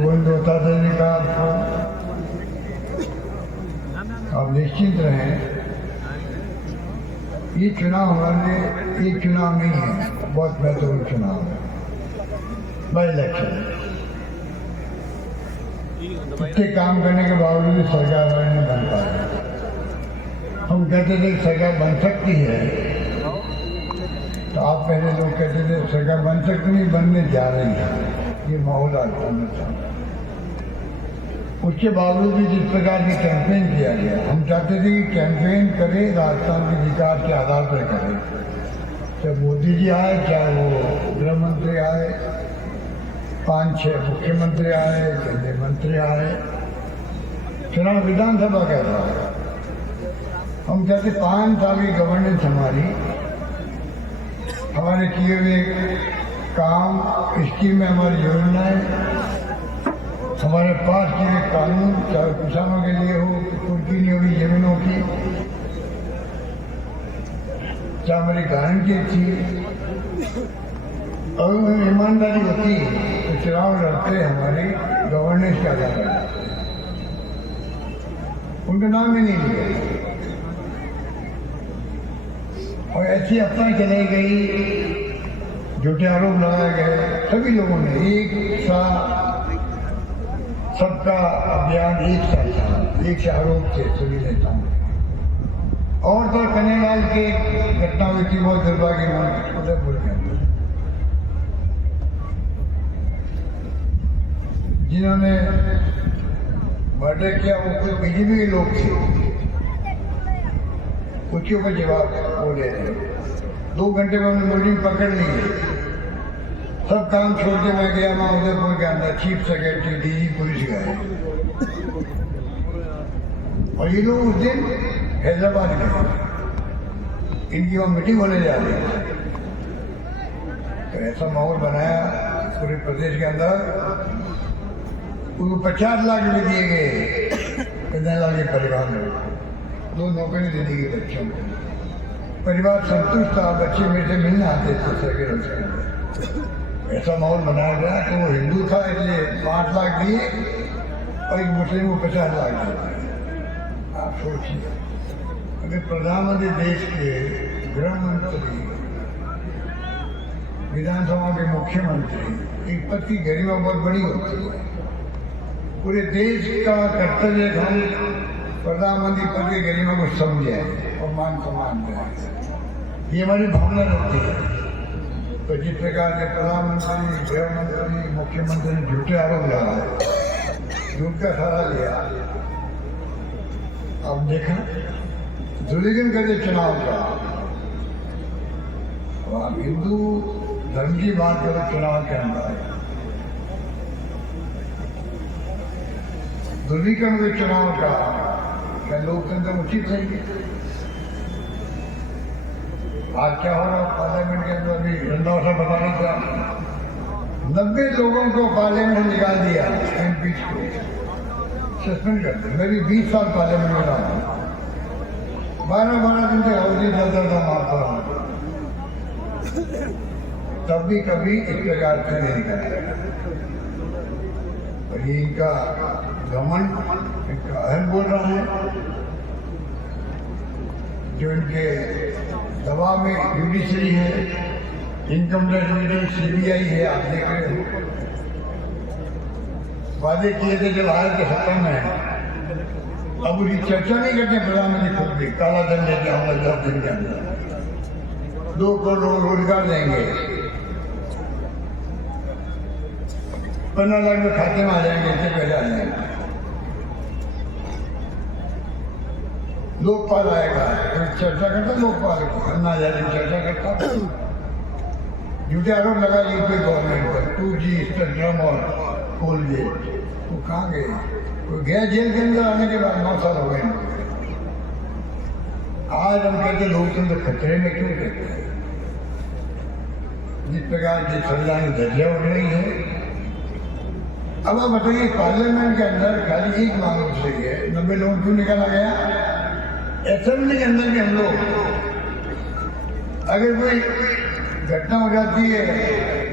गोविंद होता ने कहा आपको आप निश्चिंत रहें, ये चुनाव हमारे लिए एक चुनाव नहीं है, बहुत महत्वपूर्ण चुनाव है, बाई इलेक्शन। इतने काम करने के बावजूद भी सरकार हमारे नहीं बन पा रही। हम कहते थे सरकार बन सकती है, तो आप पहले लोग कहते थे सरकार बन सकती नहीं, बनने जा रही है। ये माहौल आता है। उसके बावजूद भी जिस प्रकार की कैंपेन किया गया, हम चाहते थे कि कैंपेन करे राजस्थान के विकास के आधार पर करें। चाहे मोदी जी आए, चाहे वो गृह मंत्री आए, 5-6 मुख्यमंत्री आए, केंद्रीय मंत्री आए, चुनाव विधानसभा का था। हम चाहते 5 साल की गवर्नेंस हमारे किए हुए काम, स्कीमें, हमारी योजनाएं, हमारे पास किए कानून, चाहे किसानों के लिए हो, कुर्की नहीं हुई जमीनों की, चाहे हमारी गारंटी थी। और ईमानदारी होती तो चुनाव लड़ते हमारी गवर्नेंस का आधार है। उनका नाम ही नहीं लिया और ऐसी अफवाह चलाई गई, झूठे आरोप लगाए गए। सभी लोगों ने एक सा सबका अभियान एक साथ था, एक से आरोप थे सभी नेताओं। और तो कन्हैयालाल के घटना हुई थी बहुत दुर्भाग्यपूर्ण उदयपुर के अंदर, जिन्होंने मर्डर किया वो कुछ बीजेपी के लोग थे, उसके ऊपर जवाब बोले थे। 2 घंटे में हमने मीटिंग पकड़ ली, सब काम छोड़ के मैं गया वहाँ उदयपुर के अंदर, चीफ सेक्रेटरी, डीजी पुलिस गए, और ये लोग उस दिन हैदराबाद गए, इनकी वहाँ मीटिंग होने जा रही है। तो ऐसा माहौल बनाया पूरे प्रदेश के अंदर। उनको 50 लाख रुपये दिए गए कन्हैयालाल के परिवार में, 2 नौकरी दे दी गई बच्चों को। परिवार संतुष्ट था, बच्चे मेरे से मिलने आते थे सर। ऐसा माहौल बनाया गया कि वो हिंदू था इसलिए 5 लाख दिए और एक मुस्लिम को 50 लाख दिए। आप सोचिए, अगर प्रधानमंत्री, देश के गृह मंत्री, विधानसभा के मुख्यमंत्री, एक पद की गरिमा बहुत बड़ी होती है। पूरे देश का कर्तव्य है हम प्रधानमंत्री पद की गरिमा को समझें और मान सम्मान दें। ये हमारी भावना रहती है। तो जिस प्रकार के प्रधानमंत्री, गृह मंत्री, मुख्यमंत्री ने झूठे आरोप लगाए, झूठ का सहारा लिया, अब देखा ध्रुवीकरण करते चुनाव का। आप हिंदू धर्म की बात करो चुनाव के अंदर, ध्रुवीकरण के चुनाव का क्या लोकतंत्र उचित है? आज क्या हो रहा पार्लियामेंट के अंदर? अभी रंधावा साहब बता रहा था 90 लोगों को पार्लियामेंट से निकाल दिया, एमपी को सस्पेंड कर दिया। मैं भी 20 साल पार्लियामेंट में रहा हूँ, 12-12 दिन तक हाउसी चलता था वहां पर, तब भी कभी इस प्रकार से नहीं निकाला। और ये इनका घमंड, इनका अहम बोल रहा है, जो इनके दबाव में जुडिशरी है, इनकम टैक्स डिविजन, सीबीआई है। आप देख रहे हो, वादे किए थे जब आए थे 70 में, अब उसकी चर्चा नहीं करते प्रधानमंत्री खुद भी। काला धन लेके आऊंगा 10 दिन के अंदर, 2 करोड़ रोजगार देंगे, 15 लाख में खाते में आ जाएंगे, इससे पहले आ जाएंगे। लोकपाल आएगा, चर्चा करता लोकपाल की, अन्ना हजारे चर्चा करता। झूठे आरोप लगा यूपी गवर्नमेंट पर, 2G स्पेक्ट्रम और कोलगेट। वो कहाँ गए? वो गया जेल के अंदर आने के बाद 9 साल हो गए। आज हम कहते लोकतंत्र खतरे में क्यों कहते हैं? जिस प्रकार की संविधान धज्जियां उड़ रही है। अब आप बताइए, पार्लियामेंट के अंदर खाली एक मांग उठ रही है, 90 लोगों क्यों निकाला गया? असेंबली के अंदर भी हम लोग, अगर कोई घटना हो जाती है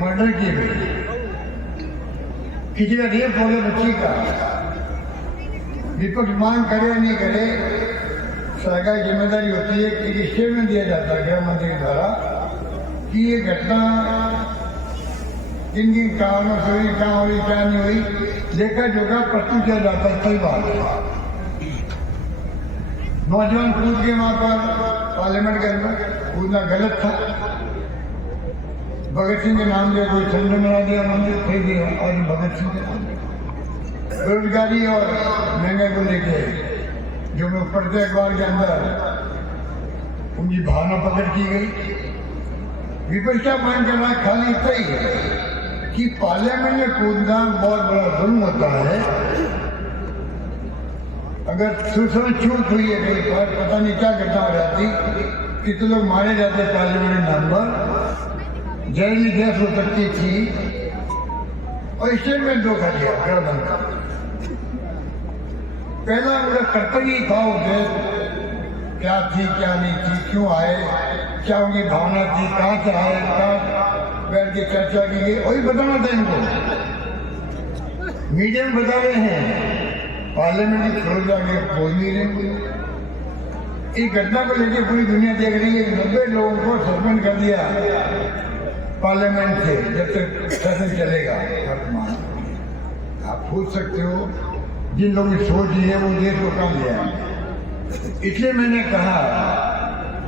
मर्डर की भी, किसी का रेप हो गया बच्ची का, विपक्ष मांग करे या नहीं करे, सरकार की जिम्मेदारी होती है कि एक स्टेटमेंट दिया जाता है गृह मंत्री द्वारा कि ये घटना किन किन कारणों से हुई, क्या हुई क्या नहीं हुई, देखा जोखा प्रस्तुत किया जाता है। सही बात है। नौजवान कूद के वहां पर पार्लियामेंट के अंदर कूदना गलत था। भगत सिंह के नाम से कोई संडे बना दिया, मंदिर खरीद दिया और भगत सिंह के नाम बेरोजगारी और महंगाई को लेके जो मैं पढ़ते अखबार के अंदर उनकी भावना प्रकट की गई। विपक्ष का मांग करना खाली इतना ही है कि पार्लियामेंट में कूदना बहुत बड़ा जुल्म होता है। अगर सूचना चूक हुई है कहीं पर, पता नहीं क्या घटना हो जाती, कितने लोग मारे जाते पार्लियामेंट के नाम पर, जहरीली गैस हो सकती थी और स्टेटमेंट धोखा दिया गृहमंत्री। पहला उनका कर्तव्य था उसे क्या थी क्या नहीं थी, क्यों आए, क्या उनकी भावना थी, कहाँ से आए, कहाँ बैठ के चर्चा की गई, वही बताना था इनको। मीडिया में बता रहे हैं, पार्लियामेंट की फ्लोर जाके बोल नहीं रहे। इस घटना को लेकर पूरी दुनिया देख रही है। 90 लोगों को सस्पेंड कर दिया पार्लियामेंट से जब तक सेशन चलेगा। वर्तमान आप पूछ सकते हो जिन लोगों की सोच है वो देश को काम लिया है। इसलिए मैंने कहा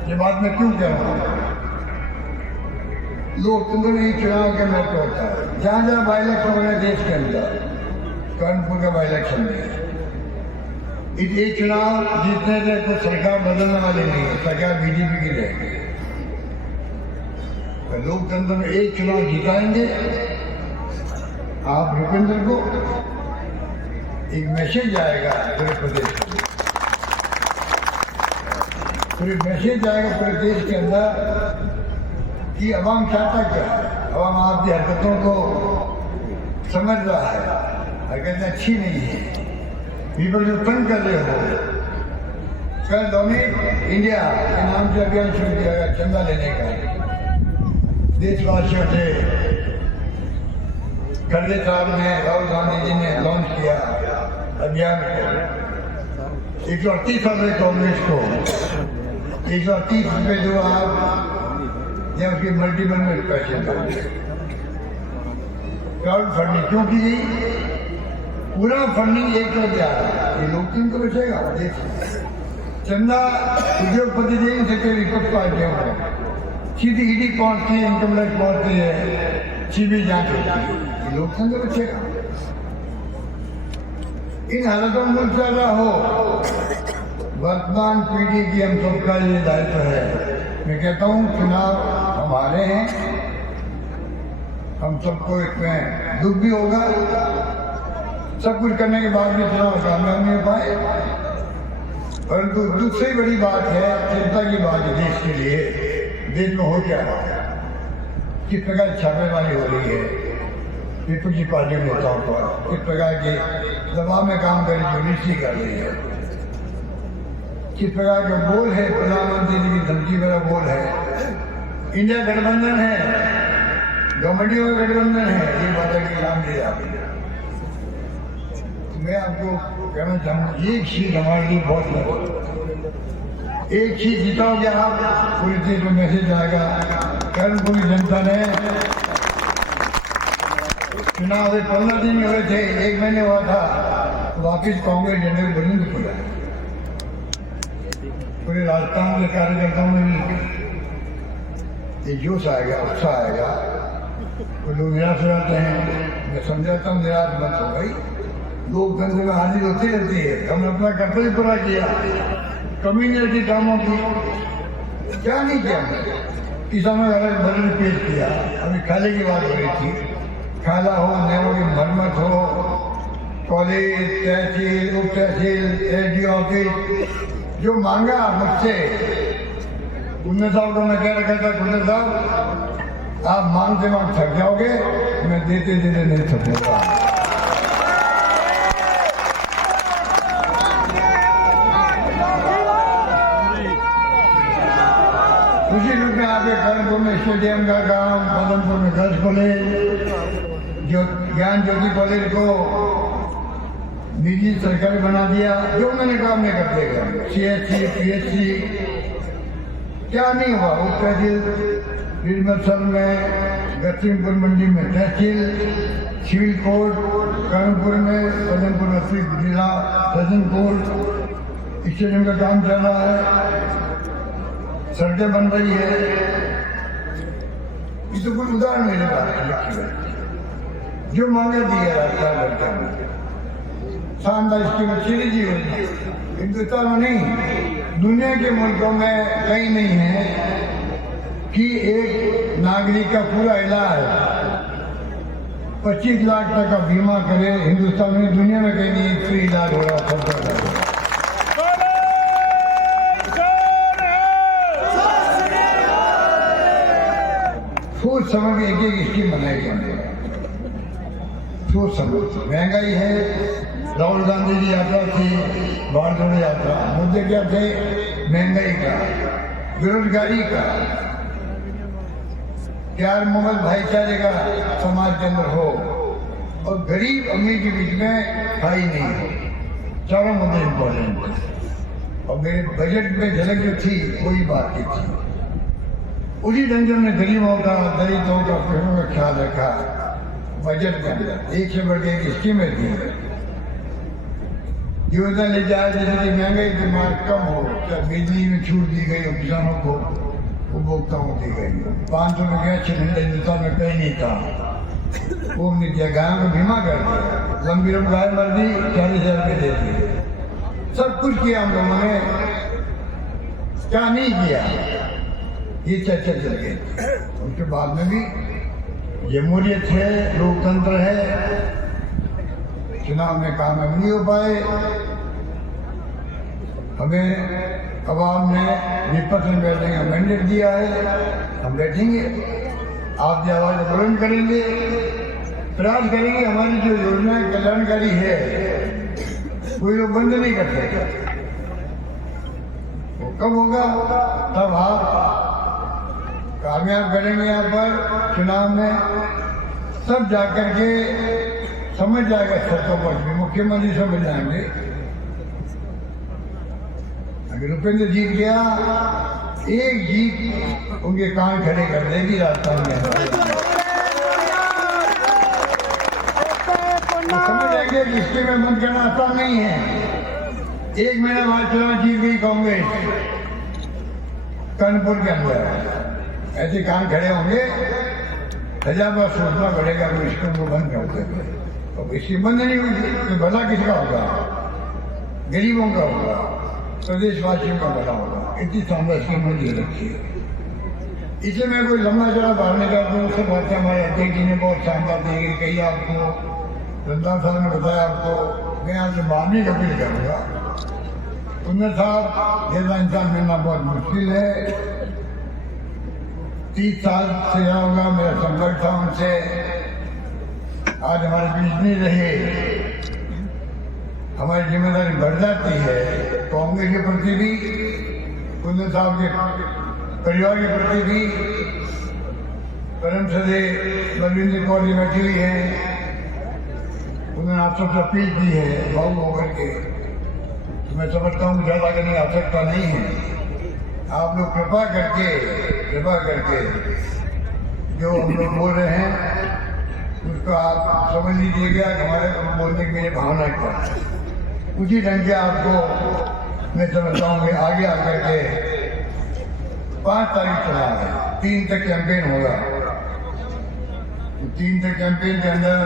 ये बात मैं क्यों कह रहा हूँ, लोकतंत्र में चुनाव का महत्व होता है। जहाँ जहाँ बाई इलेक्शन हो रहे देश के अंदर, कानपुर का बाई इलेक्शन में ये चुनाव जीतने से कुछ सरकार बदलने वाली नहीं है, सरकार बीजेपी की रहेगी। तो लोकतंत्र में एक चुनाव जिताएंगे आप रुपेंद्र को, एक मैसेज आएगा पूरे प्रदेश में, पूरे मैसेज आएगा पूरे देश के अंदर कि अवाम चाहता क्या है। अवाम आपकी हरकतों को समझ रहा है, हरकतें अच्छी नहीं है, विपक्ष जो तंग कर रहे हो। कल डोनेट इंडिया के नाम से अभियान शुरू किया गया चंदा लेने का, देशवासियों से खड़गे साहब ने, राहुल गांधी जी ने लॉन्च किया अभियान को। 138 रुपये कांग्रेस को, 130 रुपये दो आप या उसके मल्टीपल में पैसे दो। क्राउड फंडिंग क्यों की गई? पूरा फंडिंग एक तरफ जा रहा है, ये लोकतंत्र तो बचेगा। चंदा उद्योगपति दे नहीं सकते, विपक्ष पार्टियों को सीधी ईडी पहुंचती है, इनकम टैक्स पहुंचती है, सीबी जांच होती है, ये लोकतंत्र बचेगा। इन हालतों में मुल्क चल रहा हो, वर्तमान पीढ़ी की हम सबका ये दायित्व है। मैं कहता हूँ चुनाव हमारे हैं, हम सबको इसमें दुख भी होगा, सब कुछ करने के बाद भी चुनाव कामयाब नहीं हो पाए। परंतु दुख से बड़ी बात है, चिंता की बात है देश के लिए, देश में हो क्या रहा है, किस प्रकार छापेमारी हो रही है विपक्षी पार्टी नेताओं पर, किस प्रकार के दबाव में काम करने की नीति कर रही है, किस प्रकार का बोल है, प्रधानमंत्री जी की धमकी भरा बोल है। इंडिया गठबंधन है, गवर्नमेंटियों का गठबंधन है, ये बात की नाम दी जाती है। मैं आपको कहना चाहूँगा एक चीज हमारे लिए बहुत महत्वपूर्ण, एक चीज जीताओगे आप, पूरे देश में मैसेज आएगा। कल पूरी जनता ने चुनाव 15 दिन हुए थे, 1 महीने हुआ था, वापिस कांग्रेस झंडे को बुलंद किया। पूरे राजस्थान के कार्यकर्ताओं में भी एक जोश आएगा, उत्साह आएगा। तो लोग निराश हो जाते हैं, मैं समझाता हूँ निराश मत हो भाई, लोकतंत्र में हाजिर होती रहती है। हमने अपना कर्तव्य पूरा किया, कम्युनिटी कामों की क्या नहीं किया, किसानों का अलग बजट पेश किया। अभी खाले की बात हो रही थी, खाला हो, नहरों की मरम्मत हो, कॉलेज, तहसील, उप तहसील, एसडीओ ऑफिस, जो मांगा मुझसे कुंदन साहब को मैं कह रखा था, कुंदन साहब आप मांगते मांग थक जाओगे, मैं देते देते नहीं थकूंगा। उसी रूप में आपके कानपुर में स्टेडियम का काम, पदमपुर में गर्ल्स कॉलेज, जो ज्ञान ज्योति कॉलेज को निजी सरकारी बना दिया। जो मैंने काम नहीं कर देगा। CHC PHC क्या नहीं हुआ। वो तहसील निर्मल में, गतिमपुर मंडी में तहसील, सिविल कोर्ट कानपुर में, पदमपुर जिला सजन कोर्ट, स्टेडियम का काम चल रहा है, सड़कें बन रही है। ये तो कोई उदाहरण मेरे पास जो मांगे दिया रास्ता लड़का में शानदार स्कीम अच्छी दी होगी। हिंदुस्तान में नहीं, दुनिया के मुल्कों में कहीं नहीं है कि एक नागरिक का पूरा इलाज 25 लाख तक का बीमा करे। हिंदुस्तान में, दुनिया में कहीं नहीं फ्री इलाज हो रहा। सोच समझ के एक एक स्कीम बनाई गई। सोच समझ, महंगाई है। राहुल गांधी की यात्रा थी, बाढ़ जोड़ो यात्रा। मुद्दे क्या थे? महंगाई का, बेरोजगारी का, प्यार मोहब्बत भाईचारे का समाज के अंदर हो और गरीब अमीर के बीच में खाई नहीं हो। चारों मुद्दे इम्पोर्टेंट थे। और मेरे बजट में झलक जो थी वही बात की थी। उसी ढंग से हमने गरीबों का, दलितों का, पिछड़ों का ख्याल रखा। बजट के अंदर एक से बढ़ के एक स्कीमें दी। योजना ले जाए जैसे कि महंगाई की मार कम हो, क्या बिजली में छूट दी गई हो, किसानों को, उपभोक्ताओं को दी गई। 500 रुपये सिलेंडर हिंदुस्तान में कहीं नहीं था। वो नहीं दिया। गायों को बीमा कर दिया। लंबी लंबी गाय मर दी, 40,000 रुपये दे दिए। सब कुछ किया हम लोगों ने। क्या नहीं किया, ये चर्चा चल गई। उसके बाद में भी जमहूरियत है, लोकतंत्र है, चुनाव में कामयाब नहीं हो पाए। हमें अवाम ने विपक्ष में बैठने का मैंडेट दिया है। हम बैठेंगे, आपकी आवाज बुलंद करेंगे, प्रयास करेंगे। हमारी जो योजना कल्याणकारी है कोई लोग बंद नहीं कर सकते। वो कब होगा? तब आप कामयाब करेंगे। यहाँ पर चुनाव में सब जाकर के समझ जाएगा। सत्ता पर भी मुख्यमंत्री समझ जाएंगे। अगर रुपेंद्र जीत गया, एक जीत उनके कान खड़े कर देगी राजस्थान में। तो समझ जाएंगे कि इसके में बंद करना आसान नहीं है। 1 महीना बाद चुनाव जीत गई कांग्रेस कानपुर के अंदर, ऐसे कान खड़े होंगे। 1000 बार सोचना पड़ेगा कि स्कीम को बंद कर देंगे। तो स्कीम बंद नहीं हुई तो भला किसका होगा? गरीबों का होगा, प्रदेशवासियों का भला होगा। इतनी शानदार स्कीम मुझे रखी है। इसलिए मैं कोई लंबा चौड़ा बाहर नहीं करता हूँ। उससे बात हमारे अध्यक्ष जी ने बहुत शानदार देगी कही आपको, रंधावा साहब ने बताया आपको। मैं आपसे माफी की अपील करूँगा। उन्नत साहब जैसा इंसान मिलना बहुत मुश्किल है। 30 साल से रहा होगा मेरा संपर्क था उनसे। आज हमारे बीच नहीं रहे। हमारी जिम्मेदारी बढ़ जाती है कांग्रेस के प्रति भी, कुंदन साहब के परिवार के प्रति भी। परम सदे बलविंदर कौर जी बैठी हुई है, उन्होंने आप सबसे अपील की है भाव होकर के। तो मैं समझता हूँ ज़्यादा करने की आवश्यकता नहीं है। आप लोग कृपा करके जो हम लोग बोल रहे हैं उसको आप समझ लीजिएगा कि हमारे बोलने की मेरी भावना क्या है। उसी ढंग से आपको मैं समझता हूँ कि आगे आकर के 5 तारीख चुनाव है, 3 तक कैंपेन होगा। 3 तक कैंपेन के अंदर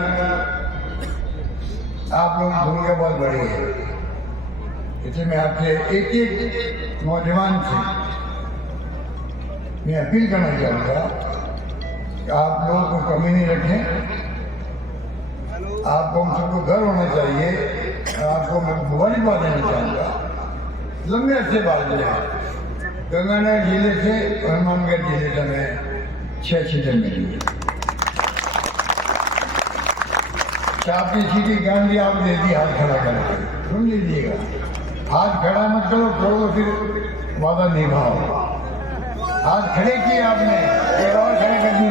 आप लोग भूमिका बहुत बड़ी है। इसलिए मैं आपसे एक नौजवान से मैं अपील करना चाहूँगा कि आप लोगों को कमी नहीं रखें। आपको हम सबको गर्व होना चाहिए। आपको मैं मुबारकबाद देना चाहूँगा। लंबे अरसे बाद में गंगानगर जिले से हनुमानगढ़ जिले से मैं 6 सीटें मिली। आपकी सीटी गांधी आप दे दी हाथ खड़ा करके, सुन लीजिएगा। हाथ खड़ा मत करो, करो फिर वादा निभाओ। हाथ खड़े किए आपने, एक और खड़े कर दिए।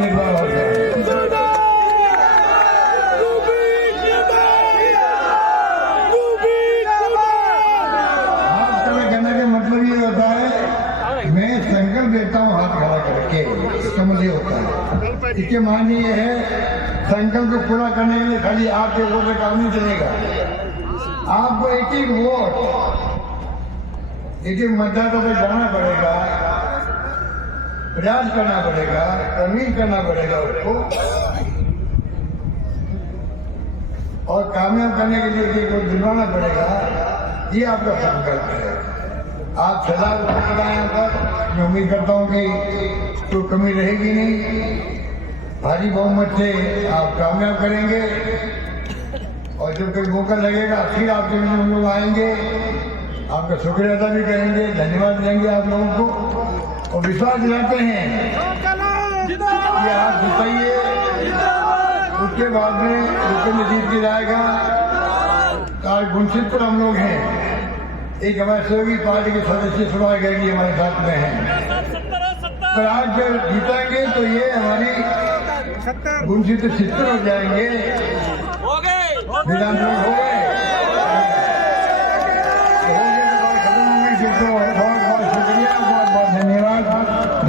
इसके मायने ये है संकल्प को पूरा करने के लिए खाली आपके वोट से काम नहीं चलेगा। आपको एक एक वोट एक एक मतदाता तक जाना पड़ेगा, प्रयास करना पड़ेगा, कन्विंस करना पड़ेगा उसको, और कामयाब करने के लिए एक वोट दिलवाना पड़ेगा। ये आपका संकल्प है। आप सलाह बताएं यहाँ पर, मैं उम्मीद करता हूँ कि कोई कमी रहेगी नहीं, भारी बहुमत से आप कामयाब करेंगे, और जब कोई मौका लगेगा फिर आपके में हम लोग आएंगे, आपका शुक्रिया अदा भी करेंगे, धन्यवाद देंगे आप लोगों को, और विश्वास दिलाते हैं कि आप जिताइए, उसके बाद में लोगों जीत के जाएगा। आज गुणसित पर हम लोग हैं, एक हमारे सहयोगी पार्टी के सदस्य सुभाष गर्गी हमारे साथ में हैं, पर आज जब जीतेंगे तो ये हमारी गुणसित 70 हो जाएंगे, विधानसभा हो गए, खत्म होंगे,